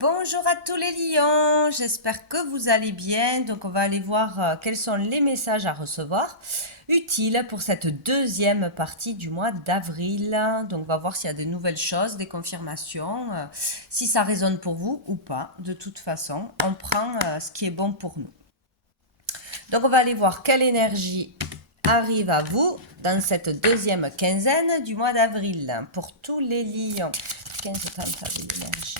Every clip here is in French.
Bonjour à tous les lions, j'espère que vous allez bien. Donc on va aller voir quels sont les messages à recevoir utiles pour cette deuxième partie du mois d'avril. Donc on va voir s'il y a de nouvelles choses, des confirmations, si ça résonne pour vous ou pas. De toute façon, on prend ce qui est bon pour nous. Donc on va aller voir quelle énergie arrive à vous dans cette deuxième quinzaine du mois d'avril pour tous les lions. 15 temps d'énergie.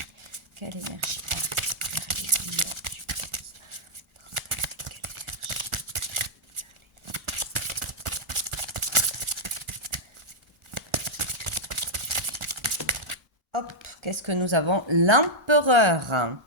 Quelle énergie arrive vers les lions du 15? Hop, qu'est-ce que nous avons? L'empereur.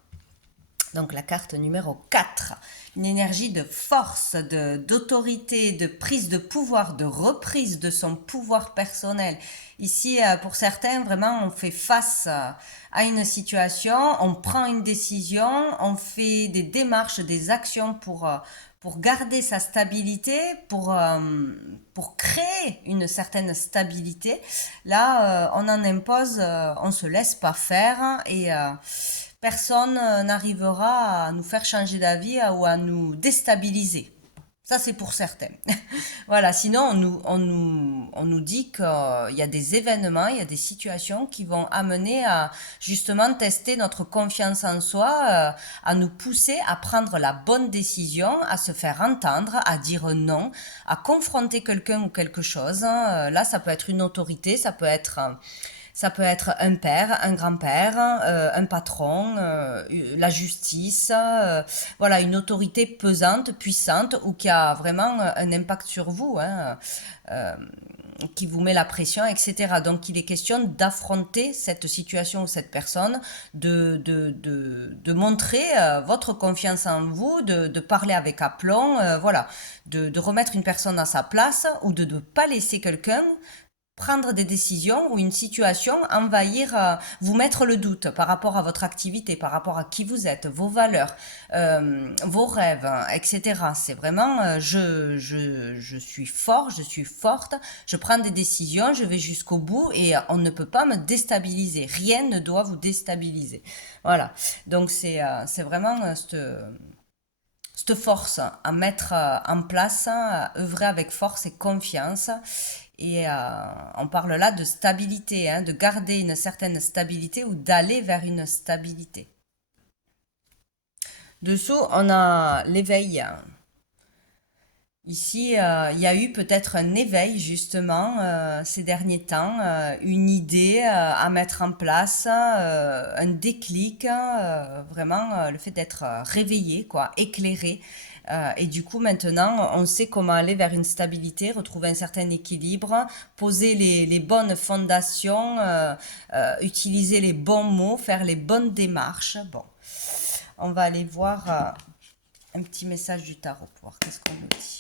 Donc la carte numéro 4, une énergie de force, d'autorité, de prise de pouvoir, de reprise de son pouvoir personnel. Ici, pour certains, vraiment, on fait face à une situation, on prend une décision, on fait des démarches, des actions pour garder sa stabilité, pour créer une certaine stabilité. Là, on en impose, on se laisse pas faire et personne n'arrivera à nous faire changer d'avis ou à nous déstabiliser. Ça, c'est pour certains. Voilà, sinon, on nous dit qu'il y a des événements, il y a des situations qui vont amener à justement tester notre confiance en soi, à nous pousser à prendre la bonne décision, à se faire entendre, à dire non, à confronter quelqu'un ou quelque chose. Là, ça peut être une autorité, ça peut être un père, un grand-père, un patron, la justice, voilà, une autorité pesante, puissante, ou qui a vraiment un impact sur vous, hein, euh, qui vous met la pression, etc. Donc il est question d'affronter cette situation ou cette personne, de montrer votre confiance en vous, de parler avec aplomb, voilà, de remettre une personne à sa place ou de ne pas laisser quelqu'un prendre des décisions ou une situation envahir, vous mettre le doute par rapport à votre activité, par rapport à qui vous êtes, vos valeurs, vos rêves, etc. C'est vraiment, je suis fort, je suis forte, je prends des décisions, je vais jusqu'au bout et on ne peut pas me déstabiliser. Rien ne doit vous déstabiliser. Voilà. Donc c'est vraiment cette force à mettre en place, à œuvrer avec force et confiance. Et on parle là de stabilité, hein, de garder une certaine stabilité ou d'aller vers une stabilité. Dessous, on a l'éveil. Ici, il y a eu peut-être un éveil justement ces derniers temps, une idée à mettre en place, un déclic, vraiment le fait d'être réveillé, quoi, éclairé. Et du coup, maintenant, on sait comment aller vers une stabilité, retrouver un certain équilibre, poser les bonnes fondations, utiliser les bons mots, faire les bonnes démarches. Bon, on va aller voir un petit message du tarot pour voir qu'est-ce qu'on nous dit.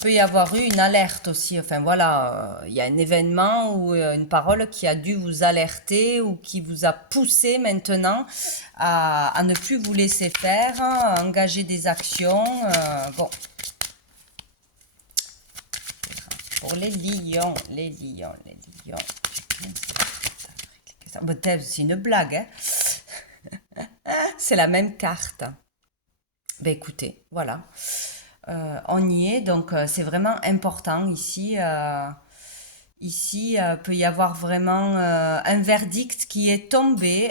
Peut y avoir eu une alerte aussi. Enfin voilà, il y a un événement ou une parole qui a dû vous alerter ou qui vous a poussé maintenant à ne plus vous laisser faire, à engager des actions. Bon, pour les lions, les lions, les lions. C'est une blague, hein? C'est la même carte. Ben écoutez, voilà. On y est, donc c'est vraiment important ici. Ici, peut y avoir vraiment un verdict qui est tombé,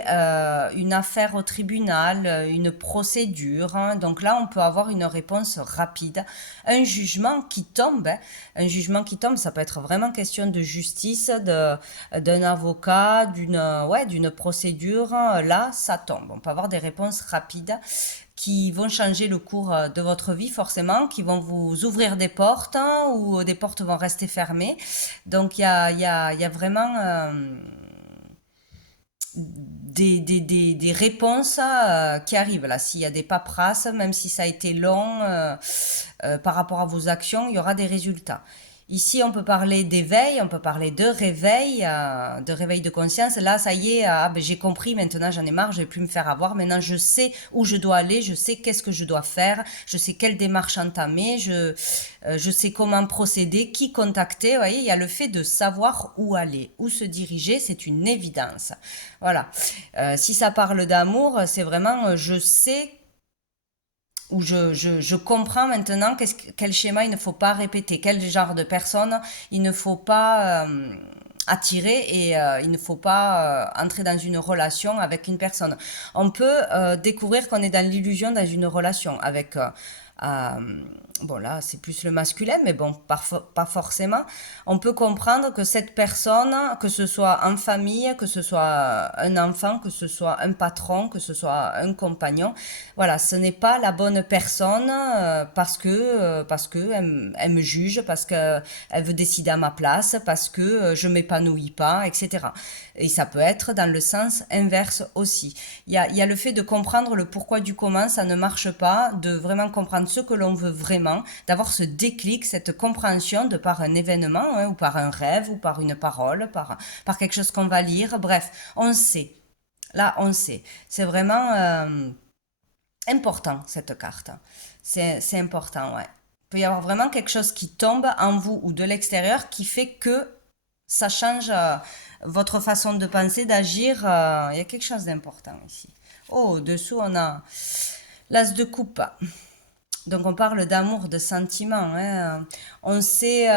une affaire au tribunal, une procédure, hein. Donc là, on peut avoir une réponse rapide, un jugement qui tombe, hein. Un jugement qui tombe, ça peut être vraiment question de justice, d'un avocat, d'une procédure. Là, ça tombe. On peut avoir des réponses rapides qui vont changer le cours de votre vie forcément, qui vont vous ouvrir des portes, hein, ou des portes vont rester fermées. Donc il y a vraiment des réponses qui arrivent là. S'il y a des paperasses, même si ça a été long par rapport à vos actions, il y aura des résultats. Ici, on peut parler d'éveil, on peut parler de réveil de conscience. Là, ça y est, ben, j'ai compris, maintenant j'en ai marre, je vais plus me faire avoir. Maintenant, je sais où je dois aller, je sais qu'est-ce que je dois faire, je sais quelle démarche entamer, je sais comment procéder, qui contacter. Vous voyez, il y a le fait de savoir où aller, où se diriger, c'est une évidence. Voilà. Si ça parle d'amour, c'est vraiment, je sais où je comprends maintenant quel schéma il ne faut pas répéter, quel genre de personne il ne faut pas attirer et il ne faut pas entrer dans une relation avec une personne. On peut découvrir qu'on est dans l'illusion dans une relation avec... euh, bon là c'est plus le masculin, mais bon pas forcément. On peut comprendre que cette personne, que ce soit en famille, que ce soit un enfant, que ce soit un patron, que ce soit un compagnon, voilà, ce n'est pas la bonne personne parce que elle me juge, parce que elle veut décider à ma place, parce que je m'épanouis pas, etc. Et ça peut être dans le sens inverse aussi. Il y a le fait de comprendre le pourquoi du comment ça ne marche pas, de vraiment comprendre ce que l'on veut vraiment, d'avoir ce déclic, cette compréhension de par un événement, hein, ou par un rêve, ou par une parole, par quelque chose qu'on va lire. Bref, on sait. Là, on sait. C'est vraiment important, cette carte. C'est important, ouais. Il peut y avoir vraiment quelque chose qui tombe en vous ou de l'extérieur qui fait que ça change votre façon de penser, d'agir. Il y a quelque chose d'important ici. Oh, au-dessous, on a l'as de coupe. Donc on parle d'amour, de sentiments, hein. On sait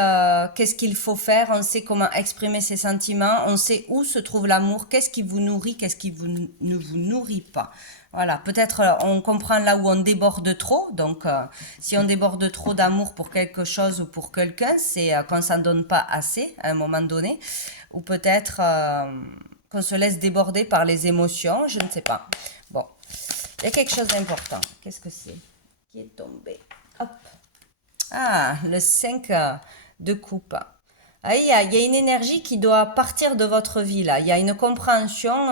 qu'est-ce qu'il faut faire, on sait comment exprimer ses sentiments, on sait où se trouve l'amour, qu'est-ce qui vous nourrit, qu'est-ce qui ne vous nourrit pas. Voilà, peut-être on comprend là où on déborde trop. Donc si on déborde trop d'amour pour quelque chose ou pour quelqu'un, c'est qu'on s'en donne pas assez à un moment donné. Ou peut-être qu'on se laisse déborder par les émotions, je ne sais pas. Bon, il y a quelque chose d'important. Qu'est-ce que c'est qui est tombé? Hop. Ah, le 5 de coupe. Ah, il y a une énergie qui doit partir de votre vie là. Il y a une compréhension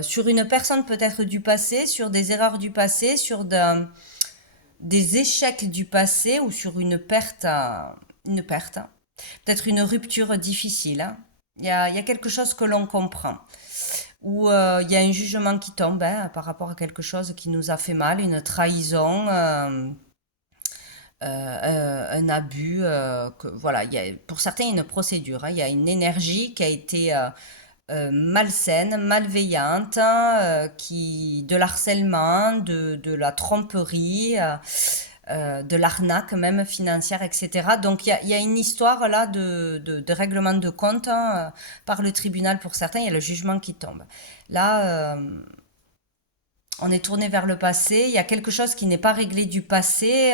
sur une personne peut-être du passé, sur des erreurs du passé, sur des échecs du passé ou sur une perte, peut-être une rupture difficile, hein. Il y a quelque chose que l'on comprend. Ou il y a un jugement qui tombe, hein, par rapport à quelque chose qui nous a fait mal, une trahison, un abus. Voilà, pour certains, il y a une procédure, hein. Il y a une énergie qui a été malsaine, malveillante, de l'harcèlement, de la tromperie, de l'arnaque même financière, etc. Donc il y a une histoire là de règlement de compte, hein, par le tribunal pour certains, il y a le jugement qui tombe. Là, on est tourné vers le passé, il y a quelque chose qui n'est pas réglé du passé,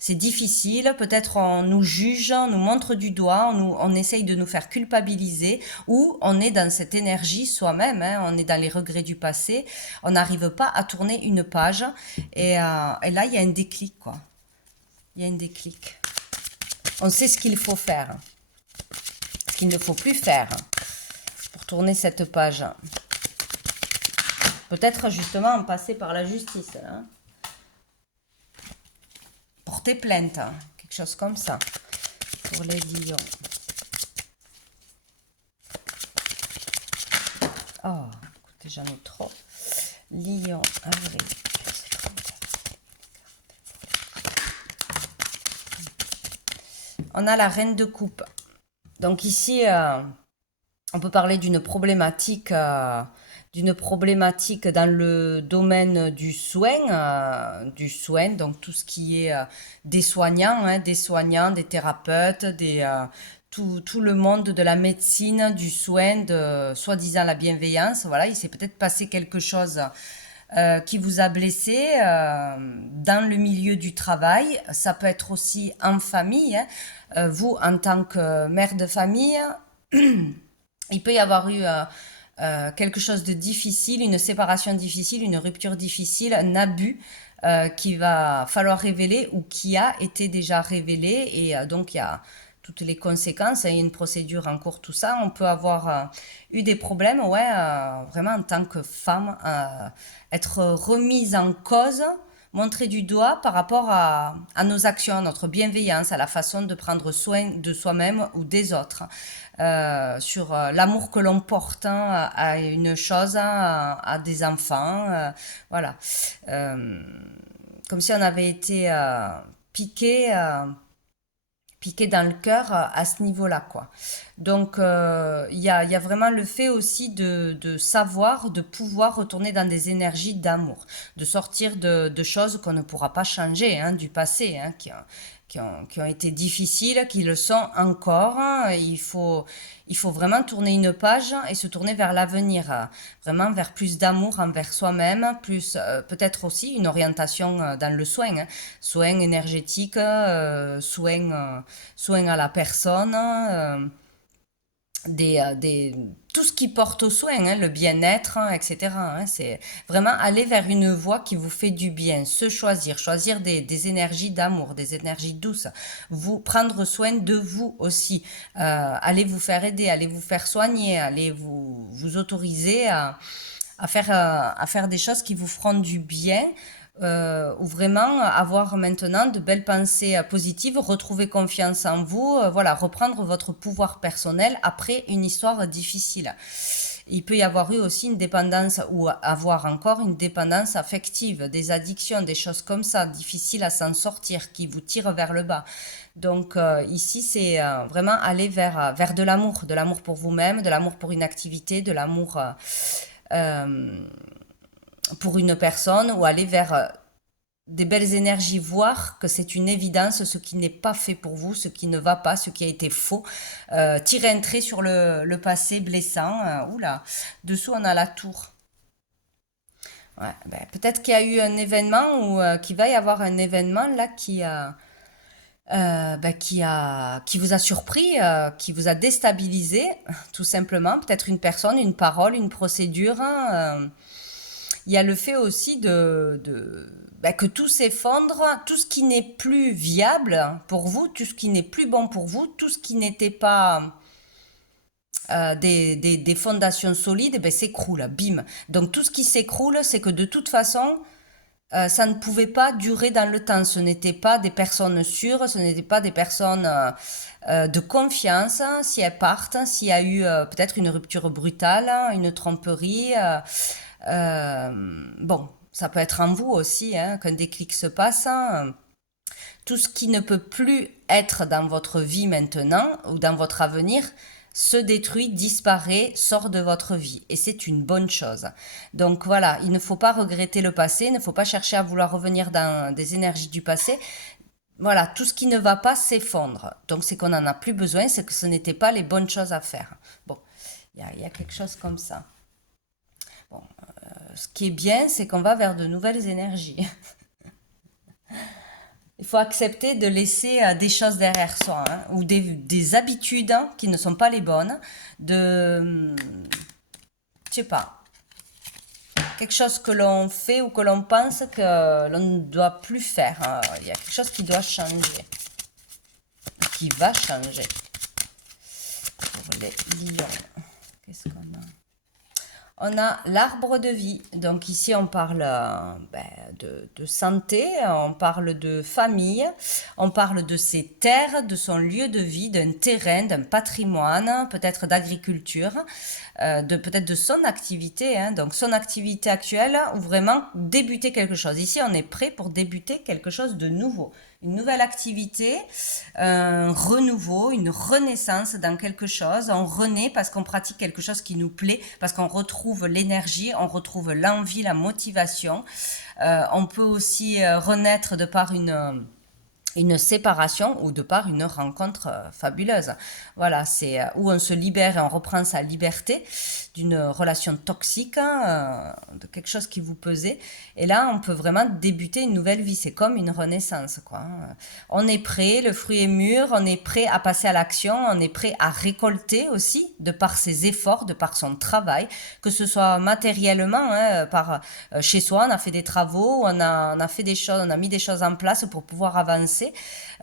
c'est difficile, peut-être on nous juge, on nous montre du doigt, on essaye de nous faire culpabiliser, ou on est dans cette énergie soi-même, hein, on est dans les regrets du passé, on n'arrive pas à tourner une page, et là il y a un déclic, quoi. Il y a un déclic. On sait ce qu'il faut faire, ce qu'il ne faut plus faire pour tourner cette page. Peut-être justement en passer par la justice, hein. Porter plainte, hein, quelque chose comme ça, pour les lions. Oh, écoutez, j'en ai trop. Lion, avril. On a la reine de coupe. Donc ici, on peut parler d'une problématique dans le domaine du soin, donc tout ce qui est des soignants, hein, des thérapeutes, tout le monde de la médecine, du soin, de soi-disant la bienveillance. Voilà, il s'est peut-être passé quelque chose qui vous a blessé dans le milieu du travail. Ça peut être aussi en famille, hein. Vous, en tant que mère de famille, il peut y avoir eu quelque chose de difficile, une séparation difficile, une rupture difficile, un abus qui va falloir révéler ou qui a été déjà révélé. Et donc, il y a toutes les conséquences, il y a une procédure en cours, tout ça. On peut avoir eu des problèmes, ouais, vraiment en tant que femme, être remise en cause montrer du doigt par rapport à nos actions, à notre bienveillance, à la façon de prendre soin de soi-même ou des autres, sur l'amour que l'on porte, hein, à une chose, hein, à des enfants, voilà. Euh, Comme si on avait été piqué, piqué dans le cœur à ce niveau-là, quoi. Donc, il y a vraiment le fait aussi de savoir, de pouvoir retourner dans des énergies d'amour, de sortir de choses qu'on ne pourra pas changer, hein, du passé, hein, qui ont été difficiles, qui le sont encore, hein. Il faut vraiment tourner une page et se tourner vers l'avenir, vraiment vers plus d'amour envers soi-même, plus peut-être aussi une orientation dans le soin, hein, soin énergétique, soin à la personne, tout ce qui porte au soin, hein, le bien-être, hein, etc., hein. C'est vraiment aller vers une voie qui vous fait du bien, se choisir, choisir des énergies d'amour, des énergies douces, vous prendre soin de vous aussi, allez vous faire aider, allez vous faire soigner, allez vous autoriser à faire des choses qui vous feront du bien, ou vraiment avoir maintenant de belles pensées positives, retrouver confiance en vous, voilà, reprendre votre pouvoir personnel après une histoire difficile. Il peut y avoir eu aussi une dépendance ou avoir encore une dépendance affective, des addictions, des choses comme ça, difficiles à s'en sortir, qui vous tirent vers le bas. Donc ici, c'est vraiment aller vers de l'amour pour vous-même, de l'amour pour une activité, de l'amour euh, pour une personne, ou aller vers des belles énergies, voir que c'est une évidence, ce qui n'est pas fait pour vous, ce qui ne va pas, ce qui a été faux. Tirer un trait sur le passé blessant. Oula, dessous on a la tour. Ouais, ben, peut-être qu'il y a eu un événement ou qu'il va y avoir un événement là qui vous a surpris, qui vous a déstabilisé, tout simplement. Peut-être une personne, une parole, une procédure, hein. Il y a le fait aussi que tout s'effondre, tout ce qui n'est plus viable pour vous, tout ce qui n'est plus bon pour vous, tout ce qui n'était pas des fondations solides, ben, s'écroule, bim. Donc tout ce qui s'écroule, c'est que de toute façon, ça ne pouvait pas durer dans le temps. Ce n'étaient pas des personnes sûres, ce n'étaient pas des personnes de confiance. Si elles partent, s'il y a eu peut-être une rupture brutale, une tromperie, bon, ça peut être en vous aussi, hein, qu'un déclic se passe, hein. Tout ce qui ne peut plus être dans votre vie maintenant ou dans votre avenir se détruit, disparaît, sort de votre vie. Et c'est une bonne chose. Donc voilà, il ne faut pas regretter le passé, il ne faut pas chercher à vouloir revenir dans des énergies du passé. Voilà, tout ce qui ne va pas s'effondre. Donc c'est qu'on n'en a plus besoin, c'est que ce n'étaient pas les bonnes choses à faire. Bon, il y a quelque chose comme ça. Bon, ce qui est bien, c'est qu'on va vers de nouvelles énergies. Il faut accepter de laisser des choses derrière soi, hein, ou des habitudes, hein, qui ne sont pas les bonnes, je sais pas, quelque chose que l'on fait ou que l'on pense que l'on ne doit plus faire, hein. Il y a quelque chose qui doit changer, qui va changer. Pour les lions, qu'est-ce qu'on a? On a l'arbre de vie. Donc ici, on parle de santé, on parle de famille, on parle de ses terres, de son lieu de vie, d'un terrain, d'un patrimoine, peut-être d'agriculture, peut-être de son activité, hein. Donc son activité actuelle ou vraiment débuter quelque chose. Ici, on est prêt pour débuter quelque chose de nouveau. Une nouvelle activité, un renouveau, une renaissance dans quelque chose. On renaît parce qu'on pratique quelque chose qui nous plaît, parce qu'on retrouve l'énergie, on retrouve l'envie, la motivation. On peut aussi renaître de par une séparation ou de par une rencontre fabuleuse. Voilà, c'est où on se libère et on reprend sa liberté d'une relation toxique, hein, de quelque chose qui vous pesait. Et là, on peut vraiment débuter une nouvelle vie. C'est comme une renaissance, quoi. On est prêt, le fruit est mûr, on est prêt à passer à l'action, on est prêt à récolter aussi, de par ses efforts, de par son travail, que ce soit matériellement, hein, chez soi, on a fait des travaux, on a fait des choses, on a mis des choses en place pour pouvoir avancer,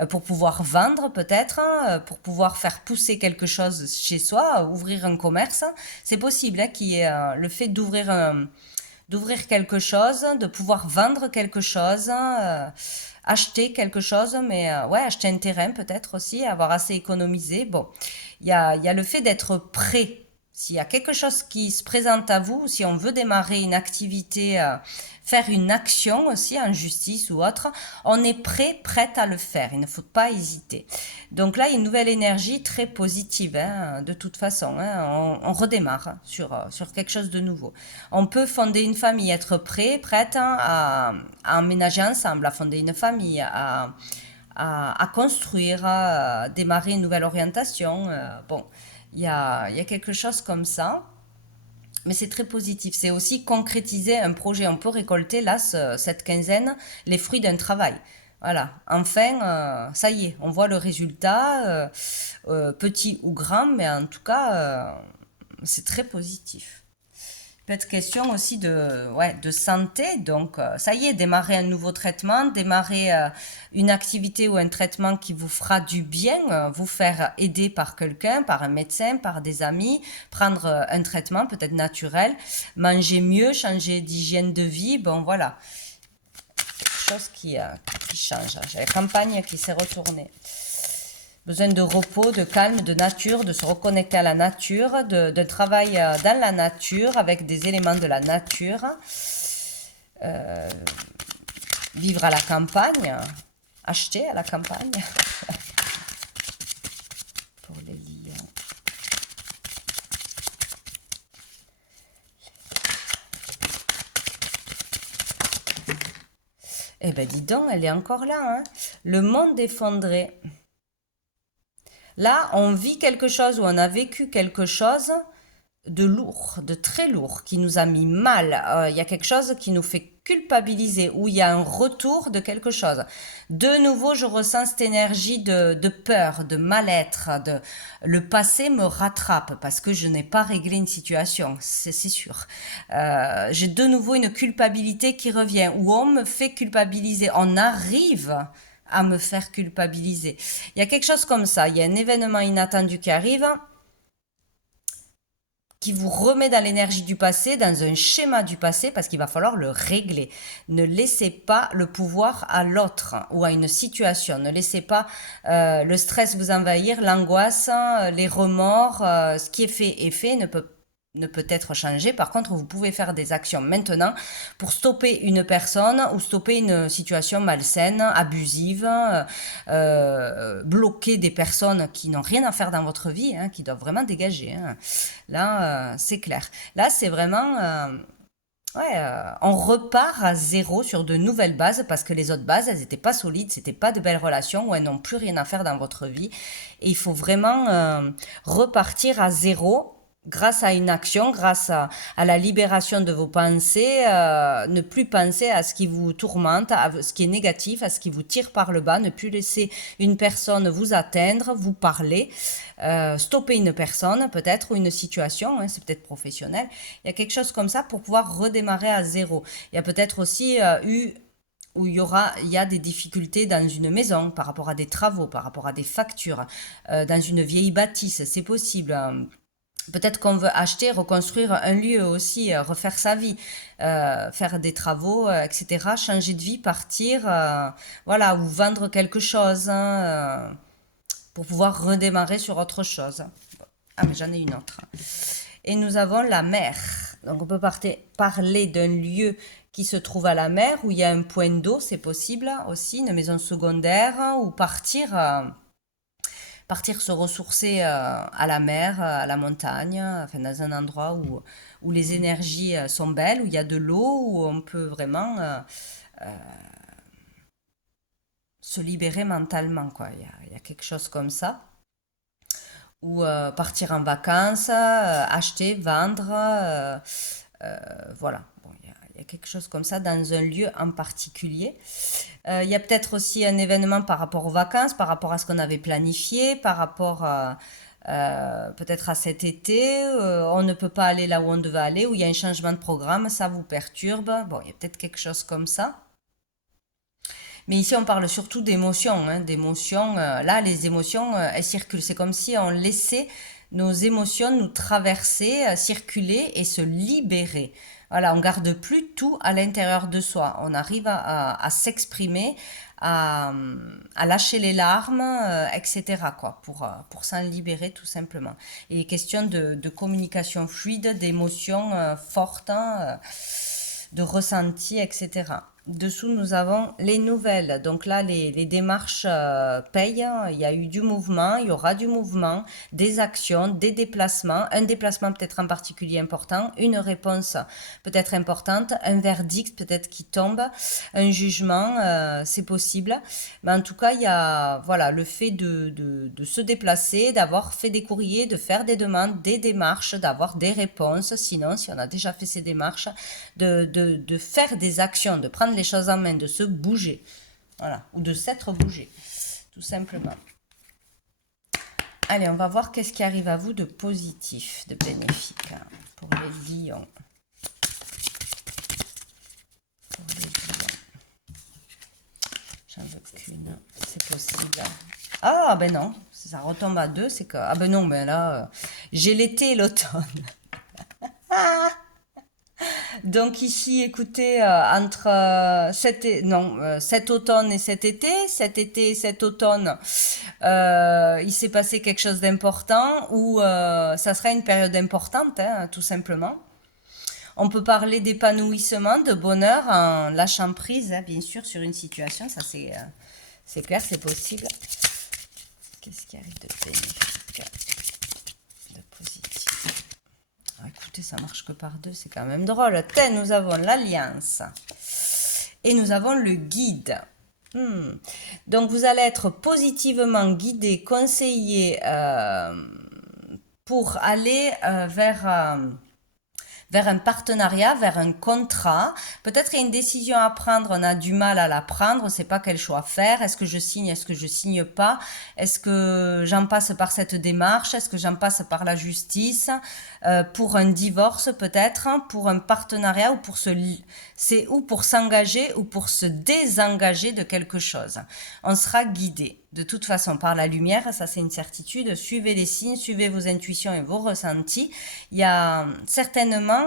pour pouvoir vendre peut-être, hein, pour pouvoir faire pousser quelque chose chez soi, ouvrir un commerce. C'est possible, hein, qu'il y ait le fait d'ouvrir d'ouvrir quelque chose, de pouvoir vendre quelque chose, acheter quelque chose, mais ouais, acheter un terrain peut-être aussi, avoir assez économisé. Bon, il y a le fait d'être prêt. S'il y a quelque chose qui se présente à vous, si on veut démarrer une activité, faire une action aussi en justice ou autre, on est prêt, prête à le faire. Il ne faut pas hésiter. Donc là, une nouvelle énergie très positive, hein, de toute façon. Hein, on redémarre sur quelque chose de nouveau. On peut fonder une famille, être prêt, prête, hein, à emménager ensemble, à fonder une famille, à construire, à démarrer une nouvelle orientation. Bon, il y a quelque chose comme ça. Mais c'est très positif. C'est aussi concrétiser un projet. On peut récolter là, cette quinzaine, les fruits d'un travail. Voilà. Enfin, ça y est, on voit le résultat, petit ou grand, mais en tout cas, c'est très positif. Peut être question aussi ouais, de santé. Donc, ça y est, démarrer un nouveau traitement, démarrer une activité ou un traitement qui vous fera du bien, vous faire aider par quelqu'un, par un médecin, par des amis, prendre un traitement peut-être naturel, manger mieux, changer d'hygiène de vie. Bon, voilà, quelque chose qui change. J'ai la campagne qui s'est retournée. Besoin de repos, de calme, de nature, de se reconnecter à la nature, de travail dans la nature avec des éléments de la nature. Euh, Vivre à la campagne, acheter à la campagne. Pour les lions. Eh ben dis donc, elle est encore là, hein. Le monde effondré. Là, on vit quelque chose ou on a vécu quelque chose de lourd, de très lourd, qui nous a mis mal. Il y a quelque chose qui nous fait culpabiliser, ou il y a un retour de quelque chose. De nouveau, je ressens cette énergie de peur, de mal-être. Le passé me rattrape parce que je n'ai pas réglé une situation, c'est sûr. J'ai de nouveau une culpabilité qui revient, où on me fait culpabiliser. On arrive à me faire culpabiliser. Il y a quelque chose comme ça, il y a un événement inattendu qui arrive, qui vous remet dans l'énergie du passé, dans un schéma du passé, parce qu'il va falloir le régler. Ne laissez pas le pouvoir à l'autre ou à une situation. Ne laissez pas le stress vous envahir, l'angoisse, les remords. Ce qui est fait, ne peut être changé. Par contre, vous pouvez faire des actions maintenant pour stopper une personne ou stopper une situation malsaine, abusive, bloquer des personnes qui n'ont rien à faire dans votre vie, hein, qui doivent vraiment dégager. Hein. Là, c'est clair. Là, c'est vraiment... ouais, on repart à zéro sur de nouvelles bases parce que les autres bases, elles n'étaient pas solides, c'était pas de belles relations ou elles n'ont plus rien à faire dans votre vie. Et il faut vraiment repartir à zéro grâce à une action, grâce à la libération de vos pensées, ne plus penser à ce qui vous tourmente, à ce qui est négatif, à ce qui vous tire par le bas, ne plus laisser une personne vous atteindre, vous parler, stopper une personne peut-être ou une situation, hein, c'est peut-être professionnel. Il y a quelque chose comme ça pour pouvoir redémarrer à zéro. Il y a peut-être aussi où il y a des difficultés dans une maison par rapport à des travaux, par rapport à des factures, dans une vieille bâtisse, c'est possible. Peut-être qu'on veut acheter, reconstruire un lieu aussi, refaire sa vie, faire des travaux, etc. Changer de vie, partir, voilà, ou vendre quelque chose, hein, pour pouvoir redémarrer sur autre chose. Ah, mais j'en ai une autre. Et nous avons la mer. Donc on peut parler d'un lieu qui se trouve à la mer, où il y a un point d'eau, c'est possible aussi, une maison secondaire, ou partir se ressourcer à la mer, à la montagne, enfin dans un endroit où les énergies sont belles, où il y a de l'eau, où on peut vraiment se libérer mentalement, quoi. Il y a quelque chose comme ça. Ou partir en vacances, acheter, vendre, voilà. Bon, il y a quelque chose comme ça dans un lieu en particulier. Il y a peut-être aussi un événement par rapport aux vacances, par rapport à ce qu'on avait planifié, par rapport peut-être à cet été. On ne peut pas aller là où on devait aller, où il y a un changement de programme, ça vous perturbe. Bon, il y a peut-être quelque chose comme ça. Mais ici, on parle surtout d'émotions, hein, d'émotions. Là, les émotions, elles circulent. C'est comme si on laissait nos émotions nous traverser, circuler et se libérer. Voilà, on garde plus tout à l'intérieur de soi. On arrive à s'exprimer, à, à lâcher les larmes, etc. quoi, pour s'en libérer tout simplement. Et question de communication fluide, d'émotions fortes, hein, de ressentis, etc. Dessous, nous avons les nouvelles. Donc là, les démarches payent. Il y a eu du mouvement, il y aura du mouvement, des actions, des déplacements, un déplacement peut-être en particulier important, une réponse peut-être importante, un verdict peut-être qui tombe, un jugement, c'est possible. Mais en tout cas, il y a voilà, le fait de se déplacer, d'avoir fait des courriers, de faire des demandes, des démarches, d'avoir des réponses. Sinon, si on a déjà fait ces démarches, de faire des actions, de prendre les choses en main, de se bouger. Voilà, ou de s'être bougé, tout simplement. Allez, on va voir qu'est-ce qui arrive à vous de positif, de bénéfique pour les lions. Pour les lions. J'en veux qu'une, c'est possible. Ah, ben non, ça retombe à 2, c'est que... Ah ben non, ben là, j'ai l'été et l'automne. Donc ici, écoutez, entre cet automne et cet été et cet automne, il s'est passé quelque chose d'important ou ça sera une période importante, hein, tout simplement. On peut parler d'épanouissement, de bonheur en lâchant prise, hein, bien sûr, sur une situation. Ça, c'est clair, c'est possible. Qu'est-ce qui arrive de bénéfique, de positif? Ah, écoutez, ça marche que par 2, c'est quand même drôle. Nous avons l'alliance et nous avons le guide. Donc vous allez être positivement guidé, conseillé pour aller vers un partenariat, vers un contrat. Peut-être qu'il y a une décision à prendre, on a du mal à la prendre, on ne sait pas quel choix faire. Est-ce que je signe, est-ce que je signe pas? Est-ce que j'en passe par cette démarche? Est-ce que j'en passe par la justice? Pour un divorce peut-être, pour un partenariat ou c'est ou pour s'engager ou pour se désengager de quelque chose. On sera guidé de toute façon par la lumière, ça c'est une certitude. Suivez les signes, suivez vos intuitions et vos ressentis. Il y a certainement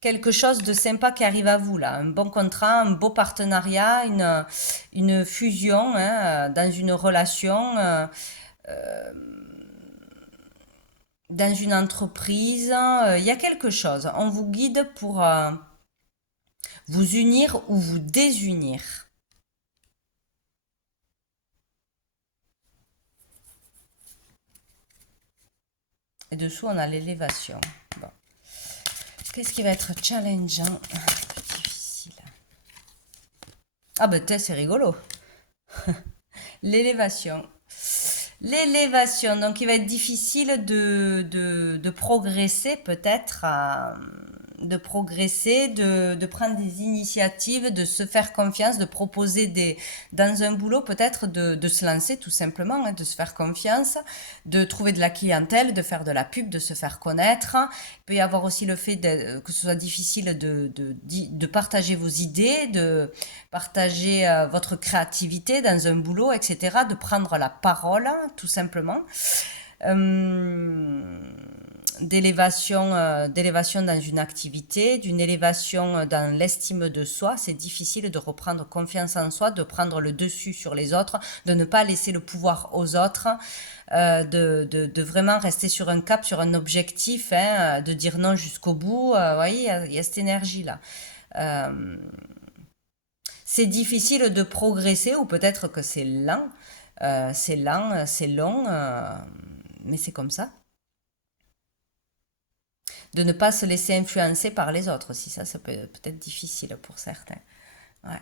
quelque chose de sympa qui arrive à vous là, un bon contrat, un beau partenariat, une fusion hein, dans une relation, dans une entreprise. Il y a quelque chose. On vous guide pour vous unir ou vous désunir. Et dessous, on a l'élévation. Bon. Qu'est-ce qui va être challengeant? Difficile. Ah ben, c'est rigolo. L'élévation. L'élévation, donc il va être difficile de progresser peut-être, de progresser, de prendre des initiatives, de se faire confiance, de proposer dans un boulot peut-être de se lancer tout simplement, hein, de se faire confiance, de trouver de la clientèle, de faire de la pub, de se faire connaître. Il peut y avoir aussi le fait que ce soit difficile de partager vos idées, de partager votre créativité dans un boulot, etc., de prendre la parole, tout simplement. D'élévation dans une activité, d'une élévation dans l'estime de soi. C'est difficile de reprendre confiance en soi, de prendre le dessus sur les autres, de ne pas laisser le pouvoir aux autres, de vraiment rester sur un cap, sur un objectif, hein, de dire non jusqu'au bout. Vous voyez, il y a cette énergie-là. C'est difficile de progresser ou peut-être que c'est lent, c'est long, mais c'est comme ça. De ne pas se laisser influencer par les autres aussi, ça peut être difficile pour certains. Ouais.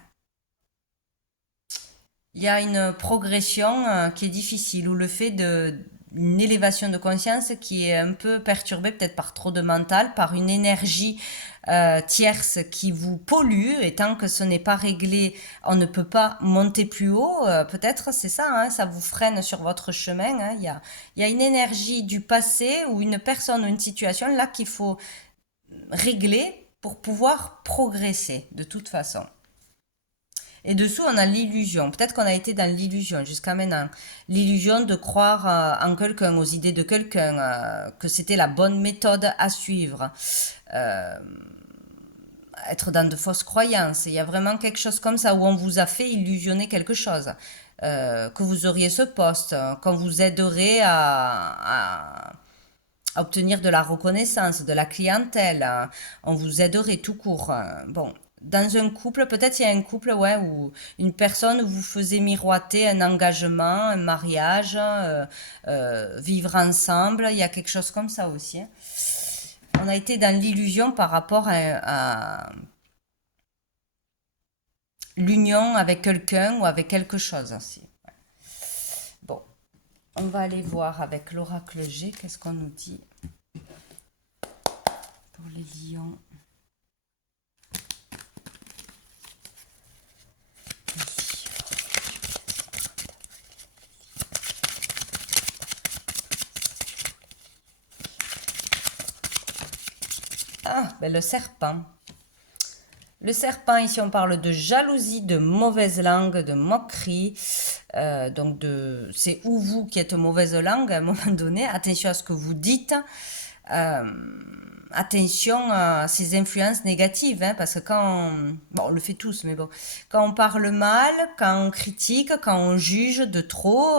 Il y a une progression qui est difficile ou le fait une élévation de conscience qui est un peu perturbée peut-être par trop de mental, par une énergie tierce qui vous pollue et tant que ce n'est pas réglé, on ne peut pas monter plus haut. Peut-être c'est ça, hein, ça vous freine sur votre chemin. Hein. Il y a une énergie du passé ou une personne ou une situation là qu'il faut régler pour pouvoir progresser de toute façon. Et dessous, on a l'illusion. Peut-être qu'on a été dans l'illusion jusqu'à maintenant. L'illusion de croire en quelqu'un, aux idées de quelqu'un, que c'était la bonne méthode à suivre. être dans de fausses croyances. Il y a vraiment quelque chose comme ça où on vous a fait illusionner quelque chose. Que vous auriez ce poste, qu'on vous aiderait à obtenir de la reconnaissance, de la clientèle. On vous aiderait tout court. Bon, dans un couple, peut-être il y a un couple ouais, où une personne vous faisait miroiter un engagement, un mariage, vivre ensemble. Il y a quelque chose comme ça aussi. Hein. On a été dans l'illusion par rapport à l'union avec quelqu'un ou avec quelque chose aussi. Bon, on va aller voir avec l'oracle G, qu'est-ce qu'on nous dit pour les lions. Ah, ben le serpent. Le serpent, ici on parle de jalousie, de mauvaise langue, de moquerie. C'est ou vous qui êtes mauvaise langue à un moment donné. Attention à ce que vous dites. Euh, Attention à ces influences négatives, hein, parce que bon, on le fait tous, mais bon, quand on parle mal, quand on critique, quand on juge de trop,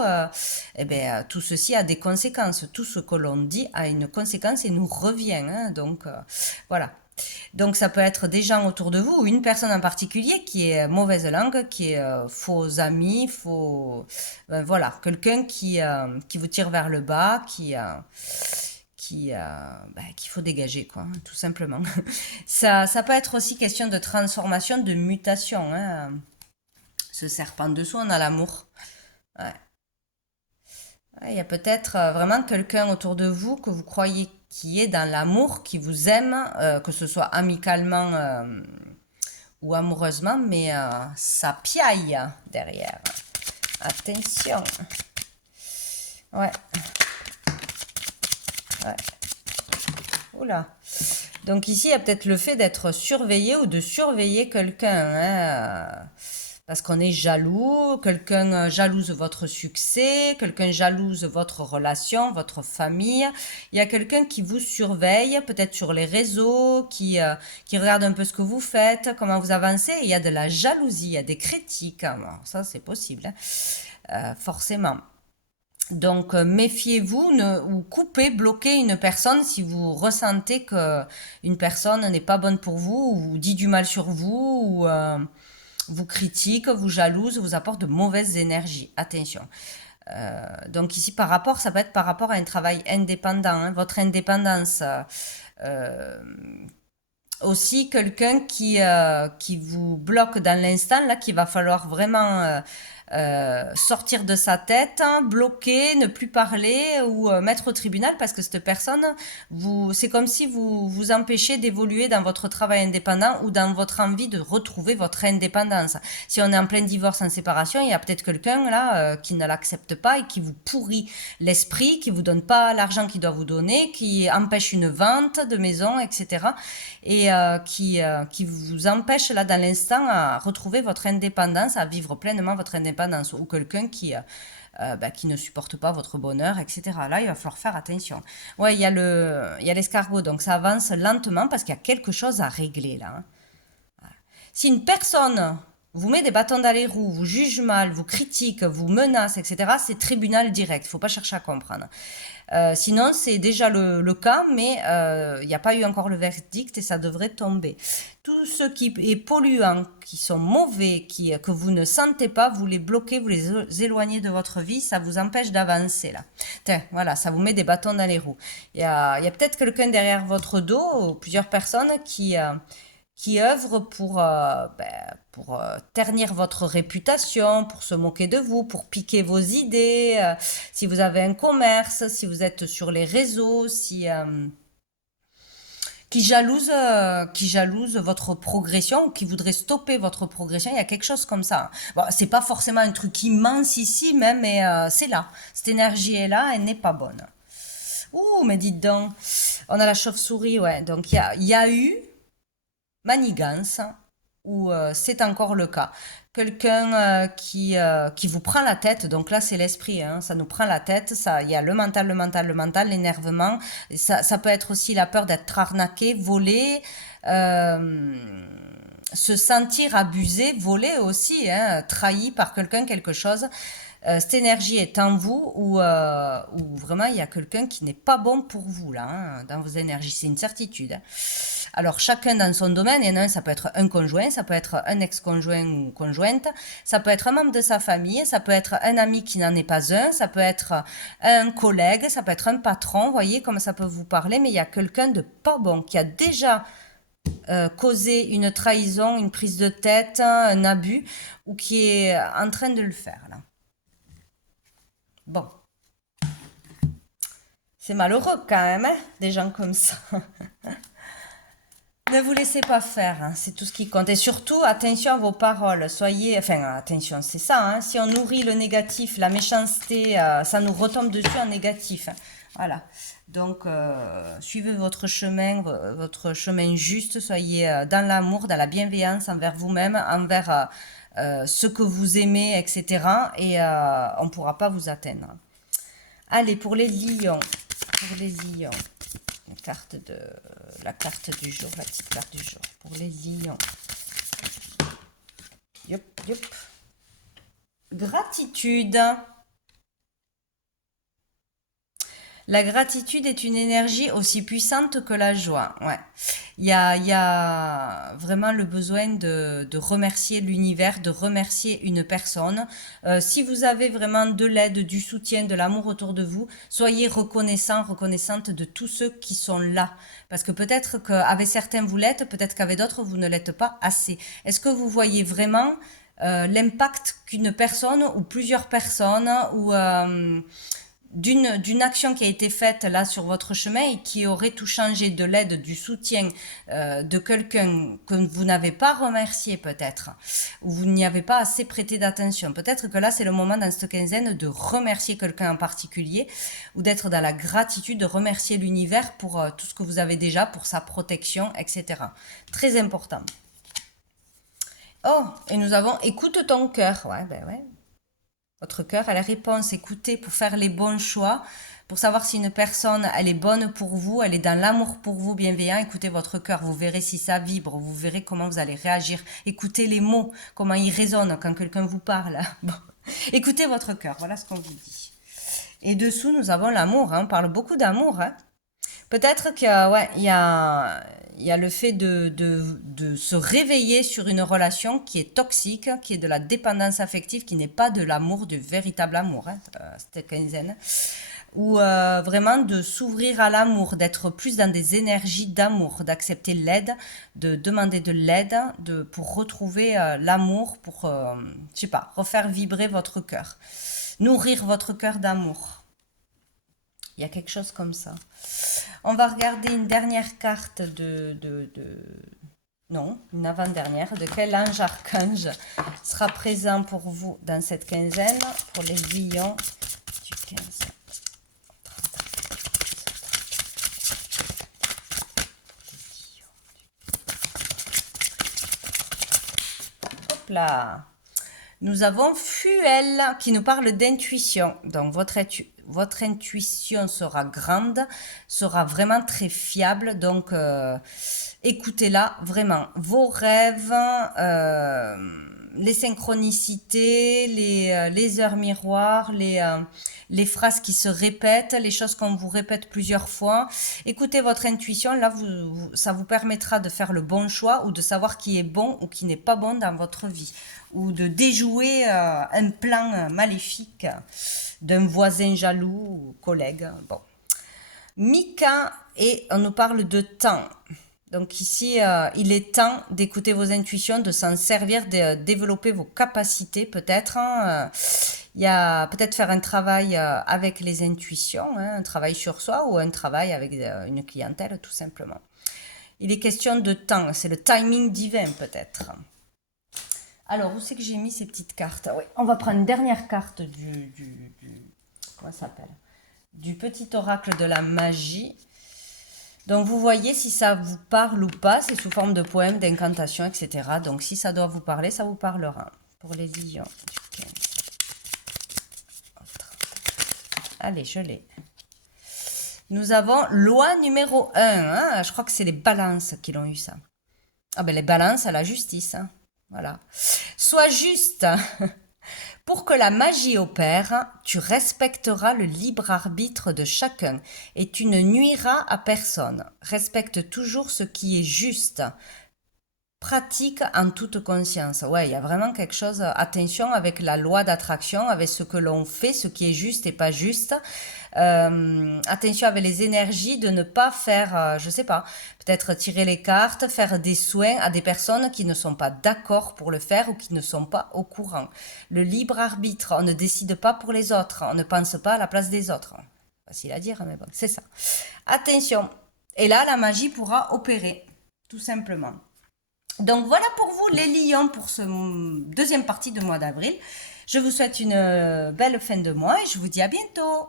eh ben, tout ceci a des conséquences. Tout ce que l'on dit a une conséquence et nous revient. Hein, donc, voilà. Donc ça peut être des gens autour de vous ou une personne en particulier qui est mauvaise langue, qui est faux ami, voilà, quelqu'un qui vous tire vers le bas, qu'il faut dégager, quoi, hein, tout simplement. Ça peut être aussi question de transformation, de mutation. Hein. Ce serpent dessous, on a l'amour. Ouais. Ouais, il y a peut-être vraiment quelqu'un autour de vous que vous croyez qui est dans l'amour, qui vous aime, que ce soit amicalement ou amoureusement, mais ça piaille derrière. Attention. Ouais. Ouais. Oula. Donc ici, il y a peut-être le fait d'être surveillé ou de surveiller quelqu'un. Hein. Parce qu'on est jaloux, quelqu'un jalouse votre succès, quelqu'un jalouse votre relation, votre famille. Il y a quelqu'un qui vous surveille, peut-être sur les réseaux, qui regarde un peu ce que vous faites, comment vous avancez. Il y a de la jalousie, il y a des critiques. Bon, ça, c'est possible, hein. Forcément. Donc, méfiez-vous ou coupez, bloquez une personne si vous ressentez que une personne n'est pas bonne pour vous, ou dit du mal sur vous, ou vous critique, vous jalouse, vous apporte de mauvaises énergies. Attention. Donc ici, ça peut être par rapport à un travail indépendant, hein, votre indépendance. Aussi, quelqu'un qui vous bloque dans l'instant, là, qu'il va falloir vraiment sortir de sa tête, hein, bloquer, ne plus parler ou mettre au tribunal parce que cette personne, c'est comme si vous vous empêchez d'évoluer dans votre travail indépendant ou dans votre envie de retrouver votre indépendance. Si on est en plein divorce, en séparation, il y a peut-être quelqu'un là qui ne l'accepte pas et qui vous pourrit l'esprit, qui vous donne pas l'argent qu'il doit vous donner, qui empêche une vente de maison, etc. Et qui vous empêche là dans l'instant à retrouver votre indépendance, à vivre pleinement votre indépendance, ou quelqu'un qui ne supporte pas votre bonheur, etc. Là, il va falloir faire attention. Ouais, il y a l'escargot, donc ça avance lentement parce qu'il y a quelque chose à régler là. Hein. Si une personne vous met des bâtons dans les roues, vous juge mal, vous critique, vous menace, etc., c'est tribunal direct. Il ne faut pas chercher à comprendre. Sinon, c'est déjà le cas, mais il n'y a pas eu encore le verdict et ça devrait tomber. Tout ce qui est polluant, qui sont mauvais, que vous ne sentez pas, vous les bloquez, vous les éloignez de votre vie, ça vous empêche d'avancer là. Tiens, voilà, ça vous met des bâtons dans les roues. Il y a peut-être quelqu'un derrière votre dos, ou plusieurs personnes qui œuvrent pour ternir votre réputation, pour se moquer de vous, pour piquer vos idées. Si vous avez un commerce, si vous êtes sur les réseaux, qui jalouse votre progression ou qui voudrait stopper votre progression, il y a quelque chose comme ça. Bon, c'est pas forcément un truc immense ici même, mais c'est là. Cette énergie est là, elle n'est pas bonne. Ouh, mais dites donc, on a la chauve-souris, ouais. Donc il y a eu manigance, ou c'est encore le cas. Quelqu'un qui vous prend la tête, donc là c'est l'esprit, hein, ça nous prend la tête, il y a le mental, l'énervement, ça peut être aussi la peur d'être arnaqué, volé, se sentir abusé, volé aussi, hein, trahi par quelqu'un, quelque chose. Cette énergie est en vous ou vraiment il y a quelqu'un qui n'est pas bon pour vous là, hein, dans vos énergies, c'est une certitude. Hein. Alors chacun dans son domaine, il y en a un, ça peut être un conjoint, ça peut être un ex-conjoint ou conjointe, ça peut être un membre de sa famille, ça peut être un ami qui n'en est pas un, ça peut être un collègue, ça peut être un patron, vous voyez comment ça peut vous parler, mais il y a quelqu'un de pas bon qui a déjà causé une trahison, une prise de tête, un abus, ou qui est en train de le faire là. Bon, c'est malheureux quand même, hein, des gens comme ça. Ne vous laissez pas faire, hein, c'est tout ce qui compte. Et surtout, attention à vos paroles. Soyez, enfin, attention, c'est ça. Hein, si on nourrit le négatif, la méchanceté, ça nous retombe dessus en négatif. Hein, voilà. Donc, suivez votre chemin juste. Soyez dans l'amour, dans la bienveillance envers vous-même, envers ce que vous aimez, etc. Et on ne pourra pas vous atteindre. Allez, pour les lions. Pour les lions. La carte du jour, la petite carte du jour. Pour les lions. Yop, yop. Gratitude. La gratitude est une énergie aussi puissante que la joie. Ouais. Il y a vraiment le besoin de remercier l'univers, de remercier une personne. Si vous avez vraiment de l'aide, du soutien, de l'amour autour de vous, soyez reconnaissant, reconnaissante de tous ceux qui sont là. Parce que peut-être qu'avec certains vous l'êtes, peut-être qu'avec d'autres vous ne l'êtes pas assez. Est-ce que vous voyez vraiment l'impact qu'une personne ou plusieurs personnes ou d'une action qui a été faite là sur votre chemin et qui aurait tout changé, de l'aide, du soutien de quelqu'un que vous n'avez pas remercié peut-être, ou vous n'y avez pas assez prêté d'attention. Peut-être que là c'est le moment dans cette quinzaine de remercier quelqu'un en particulier, ou d'être dans la gratitude, de remercier l'univers pour tout ce que vous avez déjà, pour sa protection, etc. Très important. Oh, et nous avons écoute ton cœur. Ouais, ben ouais. Votre cœur a la réponse. Écoutez pour faire les bons choix, pour savoir si une personne, elle est bonne pour vous, elle est dans l'amour pour vous, bienveillant. Écoutez votre cœur, vous verrez si ça vibre, vous verrez comment vous allez réagir. Écoutez les mots, comment ils résonnent quand quelqu'un vous parle. Bon. Écoutez votre cœur, voilà ce qu'on vous dit. Et dessous, nous avons l'amour, hein. On parle beaucoup d'amour. Hein. Peut-être que, ouais, il y a le fait de se réveiller sur une relation qui est toxique, qui est de la dépendance affective, qui n'est pas de l'amour, du véritable amour, hein, cette quinzaine. Ou vraiment de s'ouvrir à l'amour, d'être plus dans des énergies d'amour, d'accepter l'aide, de demander de l'aide pour retrouver l'amour, pour, je sais pas, refaire vibrer votre cœur, nourrir votre cœur d'amour. Il y a quelque chose comme ça. On va regarder une dernière carte non, une avant-dernière. De quel ange archange sera présent pour vous dans cette quinzaine, pour les lions du 15. Hop là. Nous avons Fuel qui nous parle d'intuition. Donc votre intuition sera grande, sera vraiment très fiable. Donc écoutez-la vraiment. Vos rêves, les synchronicités, les heures miroirs, les phrases qui se répètent, les choses qu'on vous répète plusieurs fois. Écoutez votre intuition, là ça vous permettra de faire le bon choix ou de savoir qui est bon ou qui n'est pas bon dans votre vie, ou de déjouer un plan maléfique d'un voisin jaloux ou collègue. Bon. Mika, et on nous parle de temps. Donc ici, il est temps d'écouter vos intuitions, de s'en servir, de développer vos capacités peut-être. Hein. Il y a peut-être faire un travail avec les intuitions, hein, un travail sur soi ou un travail avec une clientèle tout simplement. Il est question de temps, c'est le timing divin peut-être. Alors, où c'est que j'ai mis ces petites cartes? Oui, on va prendre une dernière carte comment ça s'appelle? Du petit oracle de la magie. Donc, vous voyez si ça vous parle ou pas. C'est sous forme de poèmes, d'incantations, etc. Donc, si ça doit vous parler, ça vous parlera. Pour les lions du 15. Allez, je l'ai. Nous avons loi numéro 1. Hein, je crois que c'est les balances qui l'ont eu ça. Ah ben les balances à la justice, hein. Voilà. Sois juste. Pour que la magie opère, tu respecteras le libre arbitre de chacun et tu ne nuiras à personne. Respecte toujours ce qui est juste. Pratique en toute conscience. Ouais, il y a vraiment quelque chose. Attention avec la loi d'attraction, avec ce que l'on fait, ce qui est juste et pas juste. Attention avec les énergies de ne pas faire, je sais pas, peut-être tirer les cartes, faire des soins à des personnes qui ne sont pas d'accord pour le faire ou qui ne sont pas au courant. Le libre arbitre, on ne décide pas pour les autres, on ne pense pas à la place des autres. Facile à dire, mais bon, c'est ça. Attention. Et là, la magie pourra opérer, tout simplement. Donc voilà pour vous les lions pour ce deuxième partie de mois d'avril. Je vous souhaite une belle fin de mois et je vous dis à bientôt.